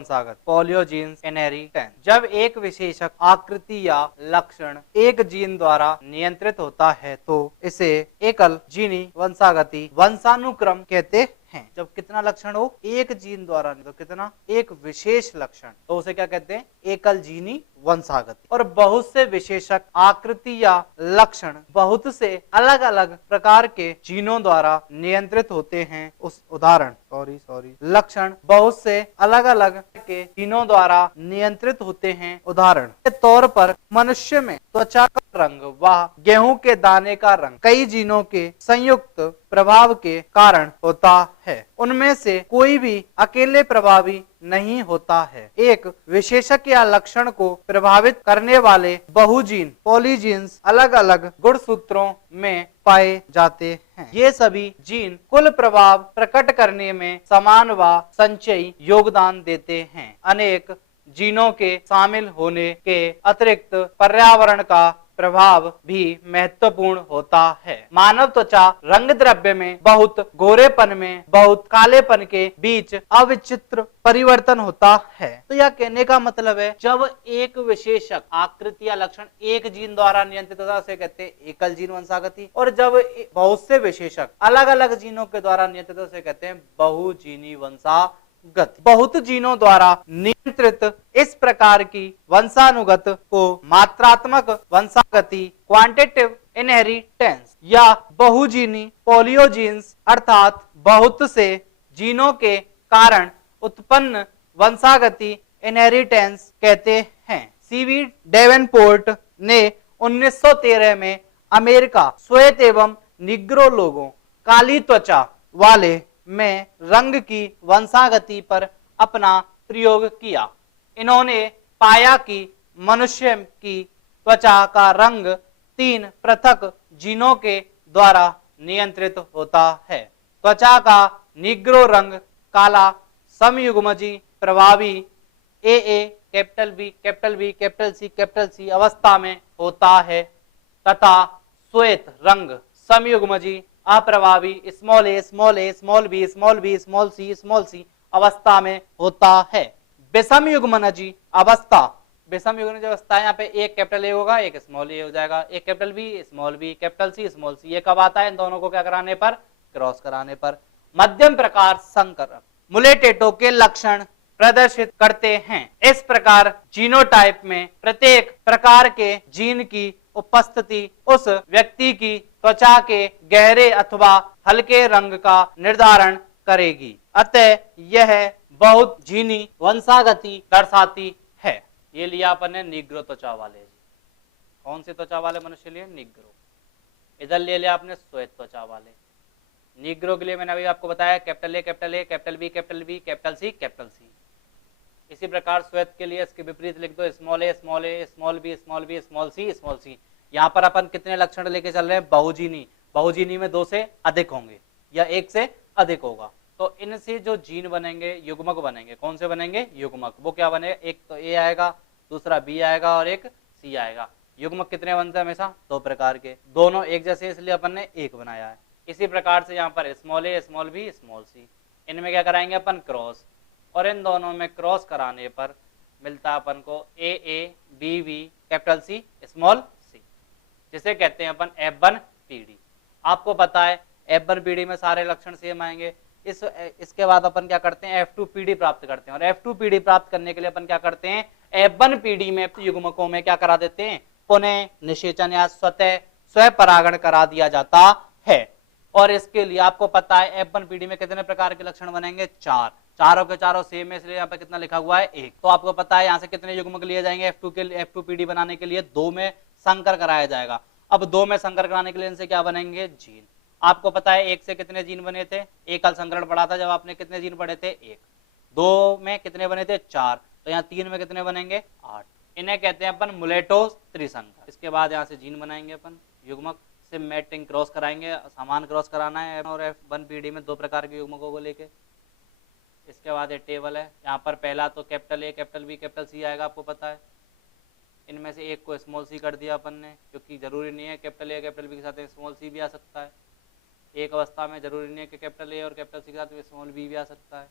वंशागत, पॉलियोजीन्स inheritance. जब एक विशेषक आकृति या लक्षण एक जीन द्वारा नियंत्रित होता है तो इसे एकल जीनी वंशागति वंशानुक्रम कहते हैं। जब कितना लक्षण हो, एक जीन द्वारा, तो कितना, एक विशेष लक्षण, तो उसे क्या कहते हैं, एकल जीनी वंशागति। और बहुत से विशेषक आकृति या लक्षण बहुत से अलग अलग प्रकार के जीनों द्वारा नियंत्रित होते हैं। उस उदाहरण लक्षण बहुत से अलग अलग के जीनों द्वारा नियंत्रित होते हैं। उदाहरण के तौर पर मनुष्य में त्वचा का रंग व गेहूं के दाने का रंग कई जीनों के संयुक्त प्रभाव के कारण होता है। उनमें से कोई भी अकेले प्रभावी नहीं होता है। एक विशेषक या लक्षण को प्रभावित करने वाले बहुजीन पॉलीजीन्स अलग अलग गुणसूत्रों में पाए जाते हैं। ये सभी जीन कुल प्रभाव प्रकट करने में समान व संचयी योगदान देते हैं। अनेक जीनों के शामिल होने के अतिरिक्त पर्यावरण का प्रभाव भी महत्वपूर्ण होता है। मानव त्वचा रंग द्रव्य में बहुत गोरेपन में बहुत कालेपन के बीच अविचित्र परिवर्तन होता है। तो यह कहने का मतलब है, जब एक विशेषक आकृति या लक्षण एक जीन द्वारा नियंत्रित होता है उसे कहते हैं एकल जीन वंशागति, और जब बहुत से विशेषक अलग अलग जीनों के द्वारा नियंत्रित होता है उसे कहते हैं बहुजीनी वंशागति। बहुत जीनों द्वारा नियंत्रित इस प्रकार की वंशानुगत को मात्रात्मक वंशागति क्वांटिटेटिव इनहेरिटेंस या बहुजीनी पॉलियोजीन्स अर्थात बहुत से जीनों के कारण उत्पन्न वंशागति इनहेरिटेंस कहते हैं। सीवी डेवेनपोर्ट ने 1913 में अमेरिका श्वेत एवं निग्रो लोगों काली त्वचा वाले में रंग की वंशागति पर अपना प्रयोग किया। इन्होंने पाया कि मनुष्य की त्वचा का रंग 3 पृथक जीनों के द्वारा नियंत्रित होता है। त्वचा का निग्रो रंग काला समयुग्मजी प्रभावी AA capital B capital B capital C अवस्था में होता है तथा श्वेत रंग समयुग्मजी अप्रभावी small a small a small b small b small c अवस्था में होता है। विषम युग्मनजी अवस्था, विषम युग्मनजी अवस्था यहाँ पे एक कैपिटल A होगा, एक स्मॉल a हो जाएगा, एक capital B small b capital C small c। ये कब आता है, इन दोनों को क्या कराने पर, क्रॉस कराने पर। मध्यम प्रकार संकर मुलेटेटो के लक्षण प्रदर्शित करते हैं। इस प्रकार जीनोटाइप में प्रत्येक प्रकार के जीन की उपस्थिति उस व्यक्ति की त्वचा के गहरे अथवा हल्के रंग का निर्धारण करेगी। अतः यह बहुत जीनी वंशागति दर्शाती है। ये लिया अपन ने निग्रो त्वचा वाले। कौन सी त्वचा वाले मनुष्य लिए, निग्रो। इधर ले लिया आपने श्वेत त्वचा वाले। निग्रो के लिए मैंने अभी आपको बताया capital A capital A capital B capital B capital C capital C। इसी प्रकार श्वेत के लिए इसके विपरीत लिख दो small a small a small b small b small c small c। यहाँ पर अपन कितने लक्षण लेके चल रहे हैं, बहुजीनी। बहुजीनी में 2 से अधिक होंगे या 1 से अधिक होगा। तो इनसे जो जीन बनेंगे युग्मक बनेंगे। कौन से बनेंगे, युग्मक। वो क्या बनेगा, एक तो A आएगा, दूसरा B आएगा और एक C आएगा। युग्मक कितने बनते हैं, हमेशा 2 प्रकार के, दोनों एक जैसे, इसलिए अपन ने एक बनाया है। इसी प्रकार से यहाँ पर small a small b small c, इनमें क्या कराएंगे अपन, क्रॉस। और इन दोनों में क्रॉस कराने पर मिलता है अपन को AA BB capital C small c, जिसे कहते हैं अपन F1PD। आपको पता है F1PD में सारे लक्षण सेम आएंगे। इसके बाद अपन क्या करते हैं, F2PD प्राप्त करते हैं। और F2PD प्राप्त करने के लिए अपन क्या करते हैं, F1PD में युग्मकों में क्या करा देते हैं, पुनः निषेचन या स्वतः स्वपरागण करा दिया जाता है। और इसके लिए आपको पता है F1PD में कितने प्रकार के लक्षण बनेंगे, 4। चारों के चारों सेम है, इसलिए यहाँ पे कितना लिखा हुआ है, 1। तो आपको पता है यहाँ से कितने युग्मक लिए जाएंगे, F2PD बनाने के लिए 2 में संकर कराया जाएगा। अब 2 में संकर कराने के लिए इनसे क्या बनेंगे, जीन। आपको पता है 1 से कितने जीन बने थे, एकल संकरण पढ़ा था जब आपने, कितने जीन पढ़े थे, 1। 2 में कितने बने थे, 4। तो यहाँ 3 में कितने बनेंगे, 8। इन्हें कहते हैं अपन मुलेटोस त्रिसंकर। इसके बाद यहाँ से जीन बनाएंगे अपन, युग्मक से मैटिंग क्रॉस कराएंगे, समान क्रॉस कराना है। और F1PD में 2 प्रकार के युग्मकों को लेके। इसके बाद ये टेबल है, यहाँ पर पहला तो capital A capital B capital C आएगा, आपको पता है। इनमें से एक को स्मॉल c कर दिया अपन ने, क्योंकि जरूरी नहीं है कैपिटल A कैपिटल B के साथ स्मॉल c भी आ सकता है। एक अवस्था में जरूरी नहीं है कि कैपिटल A और कैपिटल C के साथ स्मॉल b भी आ सकता है।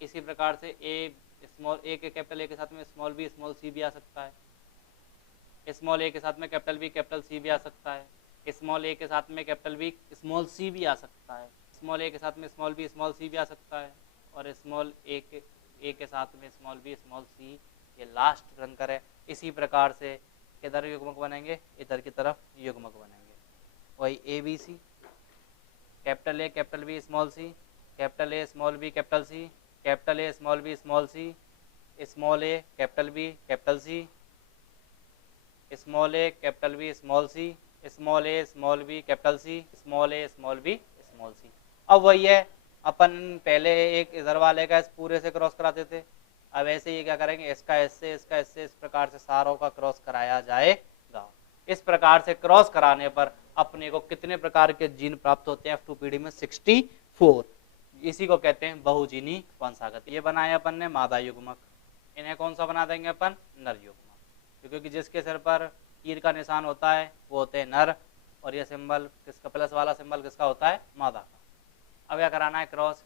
इसी प्रकार से A स्मॉल ए के कैपिटल ए के साथ में स्मॉल बी स्मॉल सी भी आ सकता है। स्मॉल ए के साथ में कैपिटल बी कैपिटल सी भी आ सकता है। स्मॉल ए के साथ में कैपिटल बी स्मॉल सी भी आ सकता है। स्मॉल ए के साथ में स्मॉल बी स्मॉल सी भी आ सकता है। और स्मॉल ए के साथ में स्मॉल बी स्मॉल सी, ये लास्ट रन करे। इसी प्रकार से किधर युग्मक बनेंगे, इधर की तरफ युग्मक बनेंगे। वही A B C, capital A capital B small C, capital A small B capital C, capital A small b small c, small a capital B capital C, small a capital B small c, small a small B capital C, small a small b small c. अब वही है, अपन पहले एक इधर वाले का इस पूरे से क्रॉस कराते थे, अब ऐसे ये क्या करेंगे, इसका इससे इसका इससे, इस प्रकार से सारों का क्रॉस कराया जाएगा। इस प्रकार से क्रॉस कराने पर अपने को कितने प्रकार के जीन प्राप्त होते हैं F2PD में 64। इसी को कहते हैं बहुजीनी वंशागत। ये बनाए अपन ने मादा युग्मक, इन्हें कौन सा बना देंगे अपन, नर युग्मक, क्योंकि जिसके सिर पर तीर का निशान होता है वो होते हैं नर, और ये सिंबल किसका, प्लस वाला सिंबल किसका होता है, मादा का। अब क्या कराना है, क्रॉस,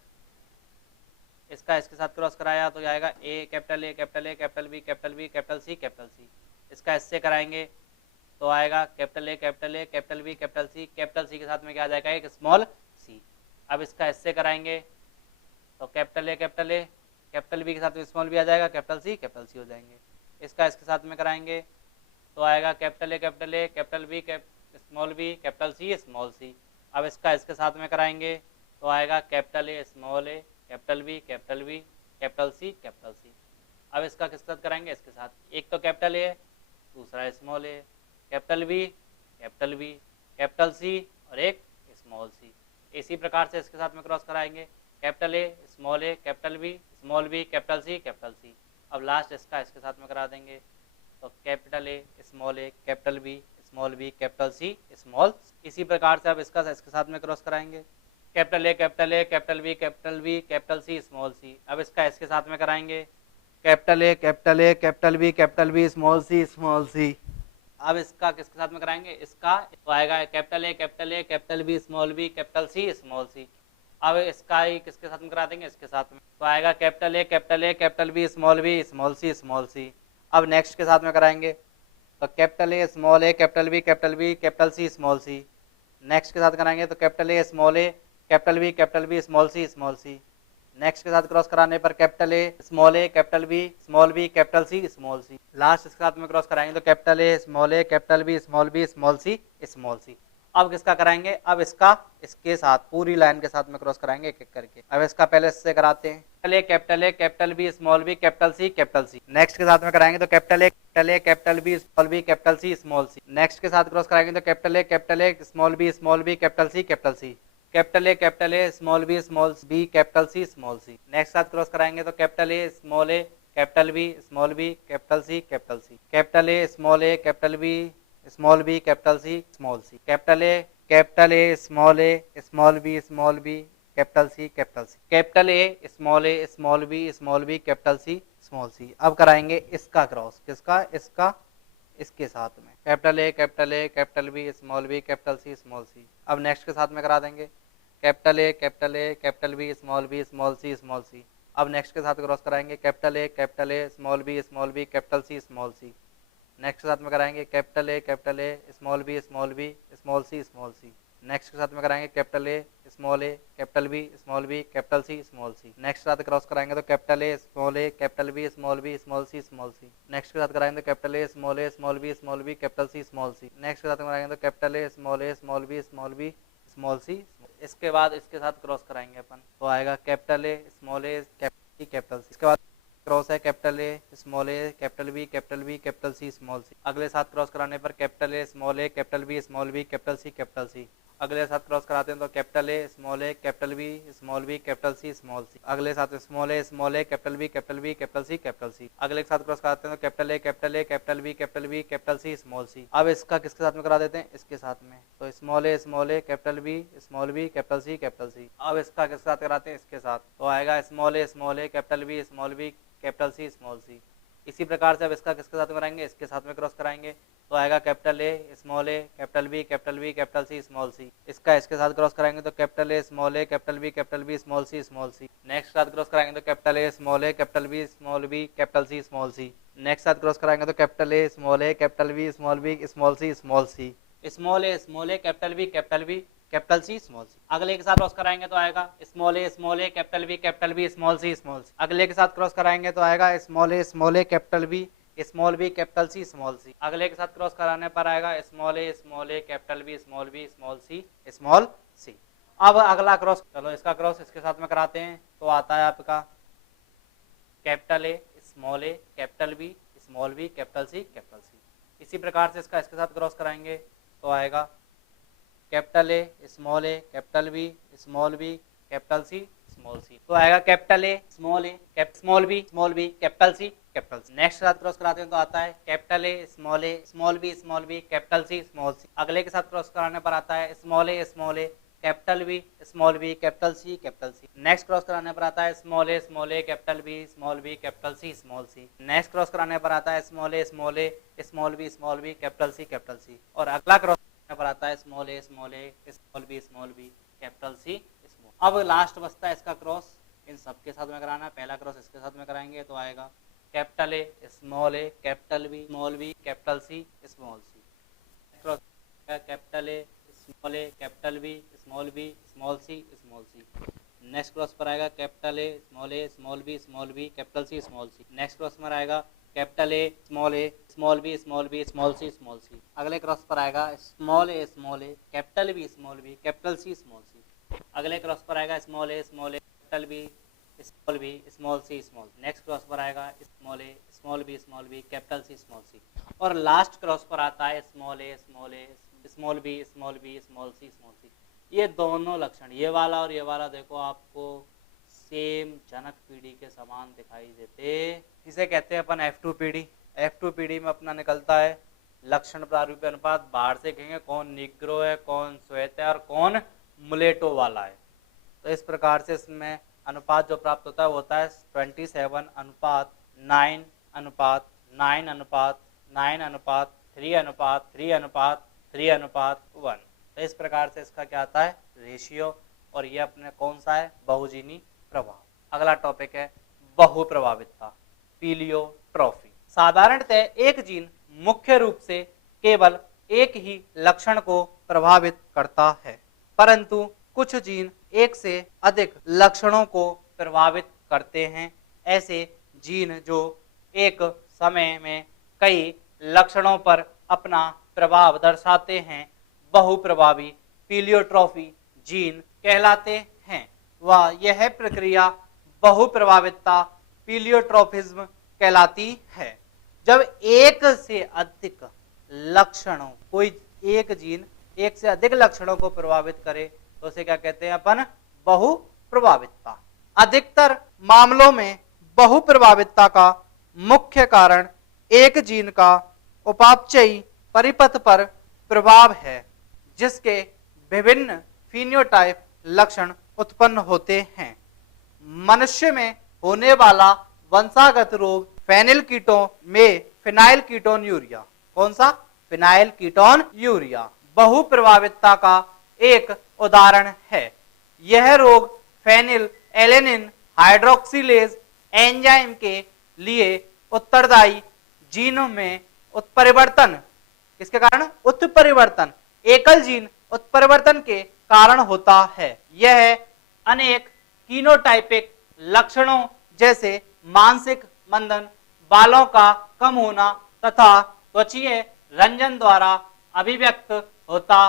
इसका इसके साथ क्रॉस कराया तो आएगा A capital A capital A capital B capital B capital C capital C. इसका इससे कराएंगे तो आएगा capital A capital A capital B capital C के साथ में क्या आ जाएगा, एक स्मॉल सी। अब इसका इससे कराएंगे तो कैपिटल ए कैपिटल बी के साथ में स्मॉल बी आ जाएगा, कैपिटल सी हो जाएंगे। इसका इसके साथ में कराएंगे तो आएगा capital A capital B small B capital C small c. अब इसका इसके साथ में कराएंगे तो आएगा capital A capital B capital C. अब इसका किसके साथ कराएंगे, इसके साथ, एक तो कैपिटल ए दूसरा small a, capital B capital सी और एक स्मॉल सी। इसी प्रकार से इसके साथ में क्रॉस कराएंगे, capital A capital B small B capital C. अब लास्ट इसका इसके साथ में करा देंगे तो capital A capital B small B capital C small. इसी प्रकार से अब इसका इसके साथ में क्रॉस कराएंगे, capital A capital B capital C small c. अब इसका इसके साथ में कराएंगे capital A capital B small c. अब इसका किसके साथ में कराएंगे, इसका तो आएगा capital A capital B capital C small c. अब इसका ही किसके साथ में करा देंगे, इसके साथ में, तो आएगा capital A capital B small c. अब नेक्स्ट के साथ में कराएंगे तो capital A capital B capital C small C. Next के साथ कराएंगे तो capital A capital B small C. Next के साथ क्रॉस कराने पर capital A capital B capital C small c. Last इसके साथ में क्रॉस कराएंगे तो capital A capital B small c. अब किसका कराएंगे, अब इसका इसके साथ पूरी लाइन के साथ में क्रॉस कराएंगे एक एक करके। अब इसका पहले इससे कराते हैं, capital B capital C. Next के साथ में कराएंगे तो capital A capital B capital C small C. Next के साथ क्रॉस कराएंगे तो capital A small B capital C capital A small B capital C small C. Next साथ क्रॉस कराएंगे तो capital A capital B capital C capital A capital B capital C small C. Capital A small B capital C capital A small B capital C small c. अब कराएंगे इसका cross, किसका, इसका इसके साथ में capital A capital B capital C small c. अब next के साथ में करा देंगे capital A capital B small c. अब नेक्स्ट के साथ क्रॉस कराएंगे capital A small B capital C small C. Next के साथ में कराएंगे capital A small b small C. Next के साथ में कराएंगे capital A capital B capital C small C. Next के साथ क्रॉस कराएंगे तो capital A capital B small C. Next के साथ कराएंगे तो capital A small B capital C small C. Next के साथ कराएंगे तो capital A small b small c. इसके बाद इसके साथ क्रॉस कराएंगे अपन तो आएगा कैपिटल ए कैपिटल सी। इसके बाद क्रॉस है capital A capital B capital C small c. अगले साथ क्रॉस कराने पर capital A capital B capital C. अगले साथ क्रॉस कराते हैं तो capital A capital B capital C small c. अगले साथ small a capital B capital C. अगले के साथ क्रॉस कराते हैं तो capital A capital B capital C small c. अब इसका किसके साथ में करा देते हैं, इसके साथ में, तो small a capital B capital C. अब इसका किसके साथ कराते हैं, इसके साथ, तो आएगा small a capital B capital C small c. इसी प्रकार से अब इसका किसके साथ में कराएंगे, इसके साथ में क्रॉस कराएंगे तो आएगा capital A small a capital B capital C small c. इसका इसके साथ क्रॉस कराएंगे तो capital A small a capital B small c small C. Next साथ क्रॉस कराएंगे तो capital A small a capital B capital C small C. Next साथ cross कराएंगे तो capital A small a capital B small c small c. Small a capital B capital C small c. अगले के साथ cross कराएंगे तो आएगा small a capital B small c small c. अगले के साथ क्रॉस कराएंगे तो आएगा small a capital B capital C small c. अगले के साथ क्रॉस कराने पर आएगा small a capital B small c small c. अब अगला क्रॉस, चलो इसका क्रॉस इसके साथ में कराते हैं तो आता है आपका capital A capital B capital C. इसी प्रकार से इसका इसके साथ क्रॉस कराएंगे तो आएगा capital A capital B capital C small c. तो आएगा capital A small B capital C. Next साथ क्रॉस कराते हैं तो आता है capital A small B capital C small c. अगले के साथ क्रॉस कराने पर आता है small a capital B capital C. Next cross कराने पर आता है small a capital B capital C small C. Next cross कराने पर आता है स्मॉल बी कैपिटल सी। और अगला क्रॉस कराने पर आता है small A B capital C small. अब लास्ट बचता है इसका क्रॉस, इन सबके साथ में कराना है। पहला क्रॉस इसके साथ में कराएंगे तो आएगा capital A capital B capital C small c. Cross capital A capital B small C. Next cross पर आएगा capital A small B capital C small C. Next cross पर आएगा capital A small b small c. अगले cross पर आएगा small a capital B capital C small c. अगले cross पर आएगा small a capital B small c small. Next cross पर आएगा small B capital C small सी। और लास्ट क्रॉस पर आता है स्मॉल बी स्मॉल सी। ये दोनों लक्षण, ये वाला और ये वाला, देखो आपको सेम जनक पीढ़ी के समान दिखाई देते। इसे कहते हैं अपन F2 पीढ़ी। F2 पीढ़ी में अपना निकलता है लक्षण प्रारूपी अनुपात। बाहर से कहेंगे कौन निग्रो है, कौन श्वेत है और कौन मुलेटो वाला है। तो इस प्रकार से इसमें अनुपात जो प्राप्त होता है वो होता है 27:9 अनुपात 9 अनुपात 9 अनुपात 3 अनुपात 3 अनुपात 3 अनुपात 1। तो इस प्रकार से इसका क्या आता है रेशियो। और ये अपने कौन सा है, बहुजीनी प्रभाव। अगला टॉपिक है बहुप्रभावितता, पीलियोट्रॉफी। साधारणतः एक जीन मुख्य रूप से केवल एक ही लक्षण को प्रभावित करता है, परंतु कुछ जीन एक से अधिक लक्षणों को प्रभावित करते हैं। ऐसे जीन जो एक समय में कई लक्षणों पर अपना प्रभाव दर्शाते हैं बहुप्रभावी पीलियोट्रॉफी जीन कहलाते हैं। वह यह प्रक्रिया बहुप्रभावितता पीलियोट्रॉफिज्म कहलाती है। जब एक से अधिक लक्षणों, कोई एक जीन एक से अधिक लक्षणों को प्रभावित करे तो उसे क्या कहते हैं अपन, बहुप्रभावितता। अधिकतर मामलों में बहुप्रभावितता का मुख्य कारण एक जीन का उपापचयी परिपथ पर प्रभाव है, जिसके विभिन्न फिनोटाइप लक्षण उत्पन्न होते हैं। मनुष्य में होने वाला वंशागत रोग फेनिलकीटोन में फिनाइल कीटोन यूरिया, कौन सा, फिनाइल कीटोन यूरिया बहुप्रभावितता का एक उदाहरण है। यह रोग फेनिल एलेनिन हाइड्रोक्सिलेज एंजाइम के लिए उत्तरदायी जीनों में उत्परिवर्तन, किसके कारण, उत्परिवर्तन, एकल जीन उत्परिवर्तन के कारण होता है। यह अनेक कीनोटाइपिक लक्षणों जैसे मानसिक मंदन, बालों का कम होना तथा त्वचीय रंजन द्वारा अभिव्यक्त होता